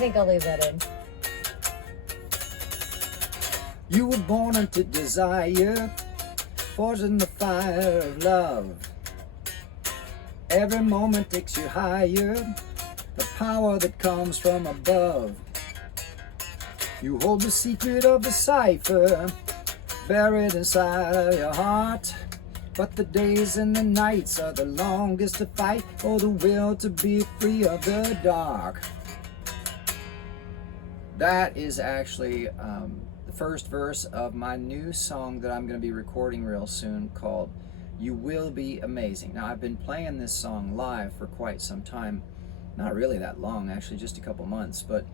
think I'll leave that in. You were born unto desire, forged in the fire of love. Every moment takes you higher, the power that comes from above. You hold the secret of the cipher, buried inside of your heart. But the days and the nights are the longest to fight, for the will to be free of the dark. That is actually the first verse of my new song that I'm going to be recording real soon, called You Will Be Amazing. Now, I've been playing this song live for quite some time. Not really that long, actually, just a couple months, but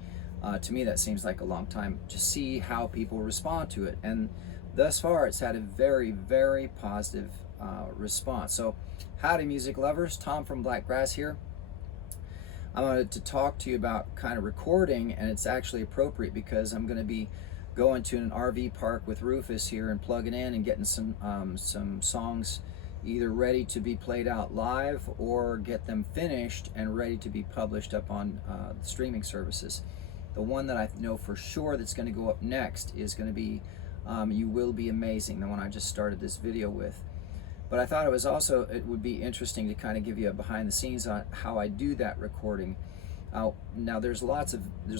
to me that seems like a long time, to see how people respond to it. And thus far, it's had a very, very positive response. So, howdy music lovers, Tom from Blakgraz here. I wanted to talk to you about kind of recording, and it's actually appropriate because I'm going to be going to an RV park with Rufus here and plugging in and getting some songs either ready to be played out live or get them finished and ready to be published up on the streaming services. The one that I know for sure that's going to go up next is going to be You Will Be Amazing, the one I just started this video with. But I thought it would be interesting to kind of give you a behind the scenes on how I do that recording. Now there's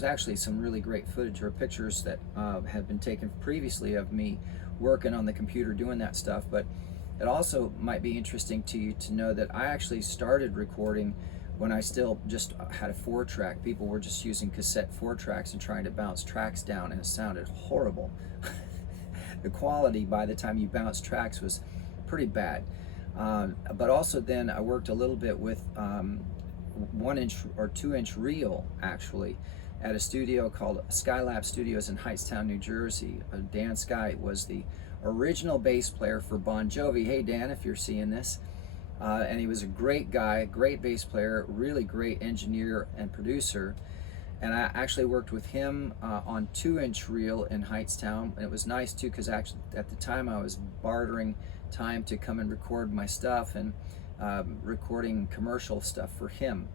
actually some really great footage or pictures that have been taken previously of me working on the computer doing that stuff, but it also might be interesting to you to know that I actually started recording when I still just had a 4-track. People were just using cassette 4-tracks and trying to bounce tracks down, and it sounded horrible. The quality by the time you bounce tracks was pretty bad. But also then I worked a little bit with 1-inch or 2-inch reel, actually, at a studio called Skylab Studios in Hightstown, New Jersey. Dan Sky was the original bass player for Bon Jovi. Hey Dan, if you're seeing this. And he was a great guy, great bass player, really great engineer and producer. And I actually worked with him on 2-inch reel in Hightstown. And it was nice too, because actually at the time I was bartering time to come and record my stuff and recording commercial stuff for him.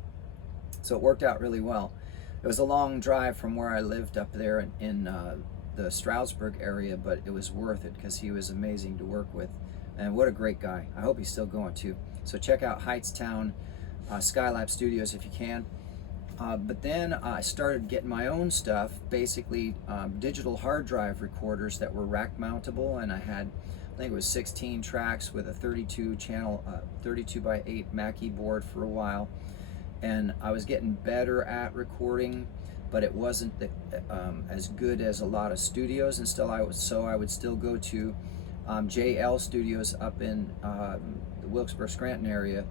So it worked out really well. It was a long drive from where I lived up there in the Stroudsburg area, but it was worth it because he was amazing to work with. And what a great guy. I hope he's still going too. So check out Hightstown Skylab Studios if you can. But then I started getting my own stuff, basically digital hard drive recorders that were rack mountable, and I had, I think it was 16 tracks with a 32 channel 32x8 Mackie board for a while. And I was getting better at recording, but it wasn't as good as a lot of studios, and I would still go to JL Studios up in the Wilkes-Barre-Scranton area,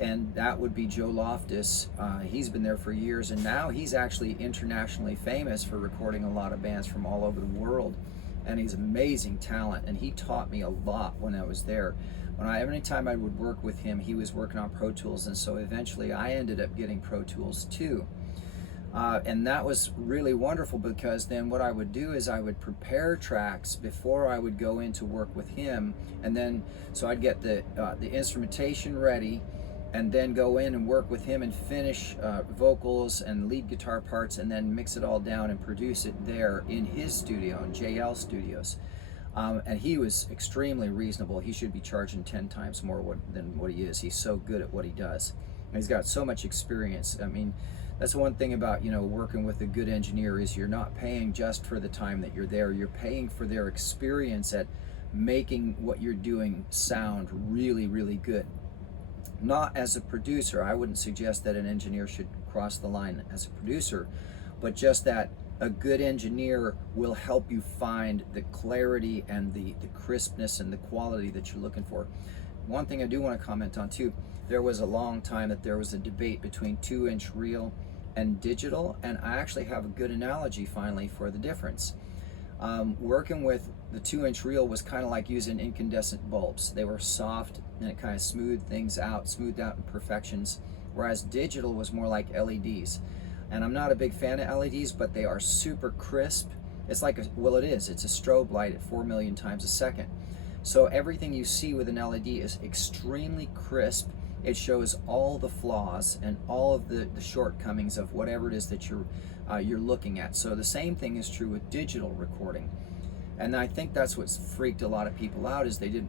and that would be Joe Loftus. He's been there for years, and now he's actually internationally famous for recording a lot of bands from all over the world, and he's amazing talent, and he taught me a lot when I was there. Every time I would work with him, he was working on Pro Tools, and so eventually I ended up getting Pro Tools too. And that was really wonderful, because then what I would do is I would prepare tracks before I would go in to work with him, and then so I'd get the instrumentation ready, and then go in and work with him and finish vocals and lead guitar parts, and then mix it all down and produce it there in his studio, in JL Studios. And he was extremely reasonable. He should be charging 10 times more than what he is. He's so good at what he does. And he's got so much experience. I mean, that's one thing about, working with a good engineer is you're not paying just for the time that you're there. You're paying for their experience at making what you're doing sound really, really good. Not as a producer. I wouldn't suggest that an engineer should cross the line as a producer, but just that a good engineer will help you find the clarity and the crispness and the quality that you're looking for. One thing I do want to comment on too, there was a long time that there was a debate between 2-inch reel and digital, and I actually have a good analogy finally for the difference. Working with the 2-inch reel was kind of like using incandescent bulbs. They were soft and it kind of smoothed out imperfections, whereas digital was more like LEDs. And I'm not a big fan of LEDs, but they are super crisp. It's like, it's a strobe light at 4 million times a second. So everything you see with an LED is extremely crisp. It shows all the flaws and all of the shortcomings of whatever it is that you're you're looking at. So the same thing is true with digital recording. And I think that's what's freaked a lot of people out, is they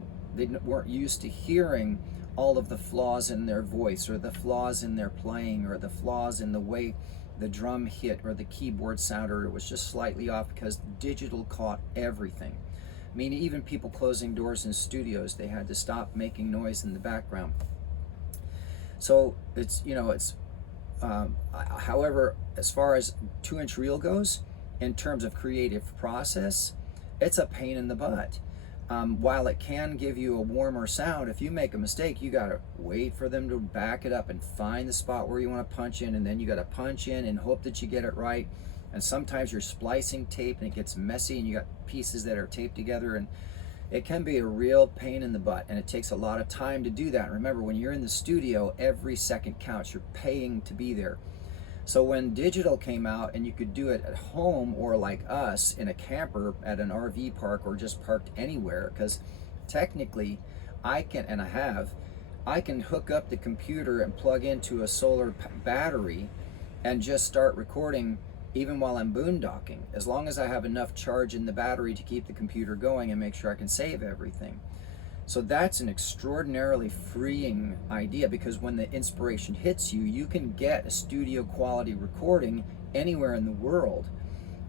weren't used to hearing all of the flaws in their voice, or the flaws in their playing, or the flaws in the way the drum hit, or the keyboard sound, or it was just slightly off, because digital caught everything. I mean, even people closing doors in studios, they had to stop making noise in the background. So it's, however, as far as 2-inch reel goes, in terms of creative process, it's a pain in the butt. While it can give you a warmer sound, if you make a mistake, you gotta wait for them to back it up and find the spot where you want to punch in, and then you gotta punch in and hope that you get it right. And sometimes you're splicing tape and it gets messy, and you got pieces that are taped together, and it can be a real pain in the butt, and it takes a lot of time to do that. Remember, when you're in the studio, every second counts. You're paying to be there. So when digital came out and you could do it at home, or like us in a camper at an RV park, or just parked anywhere, because technically I can hook up the computer and plug into a solar battery and just start recording even while I'm boondocking, as long as I have enough charge in the battery to keep the computer going and make sure I can save everything. So that's an extraordinarily freeing idea, because when the inspiration hits you, you can get a studio quality recording anywhere in the world,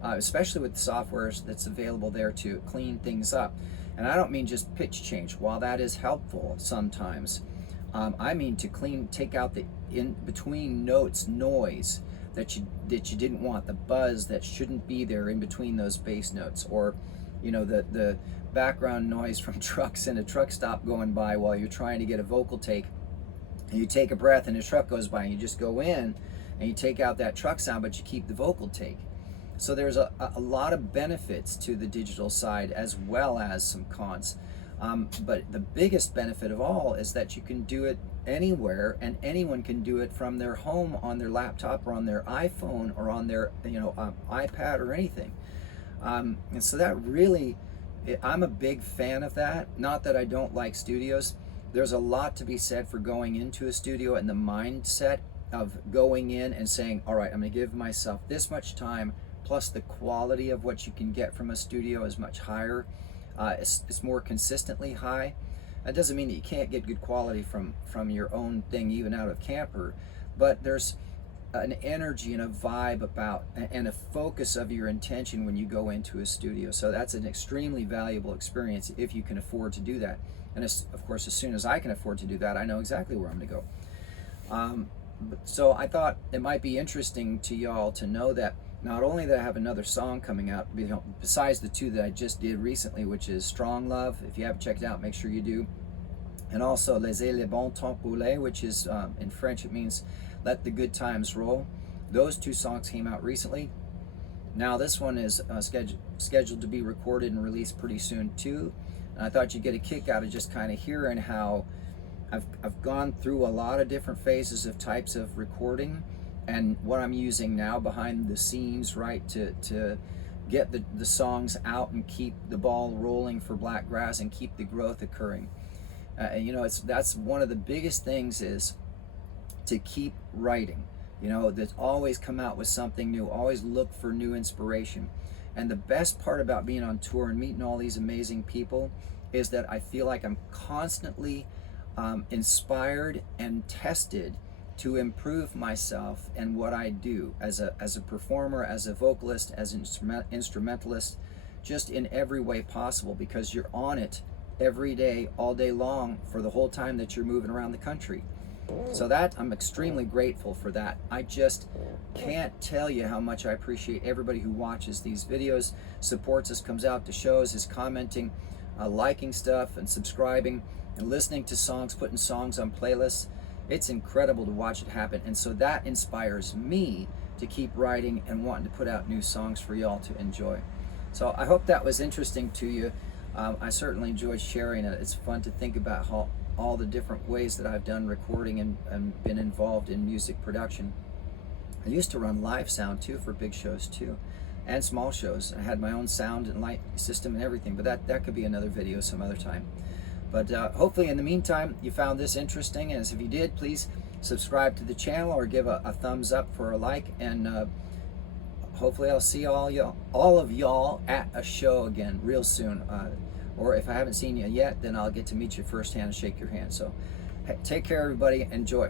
especially with the software that's available there to clean things up. And I don't mean just pitch change, while that is helpful sometimes. I mean to take out the in between notes noise that you didn't want, the buzz that shouldn't be there in between those bass notes, or the background noise from trucks in a truck stop going by while you're trying to get a vocal take, and you take a breath and a truck goes by, and you just go in and you take out that truck sound, but you keep the vocal take. So there's a lot of benefits to the digital side, as well as some cons. But the biggest benefit of all is that you can do it anywhere, and anyone can do it from their home, on their laptop, or on their iPhone, or on their iPad, or anything. And so that really, I'm a big fan of that. Not that I don't like studios. There's a lot to be said for going into a studio and the mindset of going in and saying, all right, I'm going to give myself this much time, plus the quality of what you can get from a studio is much higher. It's more consistently high. That doesn't mean that you can't get good quality from your own thing, even out of camper, but there's an energy and a vibe about, and a focus of your intention when you go into a studio. So that's an extremely valuable experience if you can afford to do that. And of course, as soon as I can afford to do that, I know exactly where I'm going to go. So I thought it might be interesting to y'all to know that not only that I have another song coming out, besides the two that I just did recently, which is Strong Love. If you haven't checked it out, make sure you do. And also Laissez les bons temps rouler, which is, in French, it means let the good times roll. Those two songs came out recently. Now this one is scheduled to be recorded and released pretty soon too. And I thought you'd get a kick out of just kind of hearing how I've gone through a lot of different phases of types of recording, and what I'm using now behind the scenes, right, to get the songs out and keep the ball rolling for Blakgraz and keep the growth occurring. That's one of the biggest things, is to keep writing. That always come out with something new, always look for new inspiration. And the best part about being on tour and meeting all these amazing people is that I feel like I'm constantly inspired and tested to improve myself and what I do as a performer, as a vocalist, as an instrumentalist, just in every way possible, because you're on it every day, all day long, for the whole time that you're moving around the country. So that, I'm extremely grateful for that. I just can't tell you how much I appreciate everybody who watches these videos, supports us, comes out to shows, is commenting, liking stuff and subscribing and listening to songs, putting songs on playlists. It's incredible to watch it happen. And so that inspires me to keep writing and wanting to put out new songs for y'all to enjoy. So I hope that was interesting to you. I certainly enjoyed sharing it. It's fun to think about all the different ways that I've done recording and been involved in music production. I used to run live sound too for big shows too, and small shows. I had my own sound and light system and everything, but that could be another video some other time. But hopefully in the meantime you found this interesting, and if you did, please subscribe to the channel or give a thumbs up for a like, and hopefully I'll see all of y'all at a show again real soon. Or if I haven't seen you yet, then I'll get to meet you firsthand and shake your hand. So take care, everybody. Enjoy.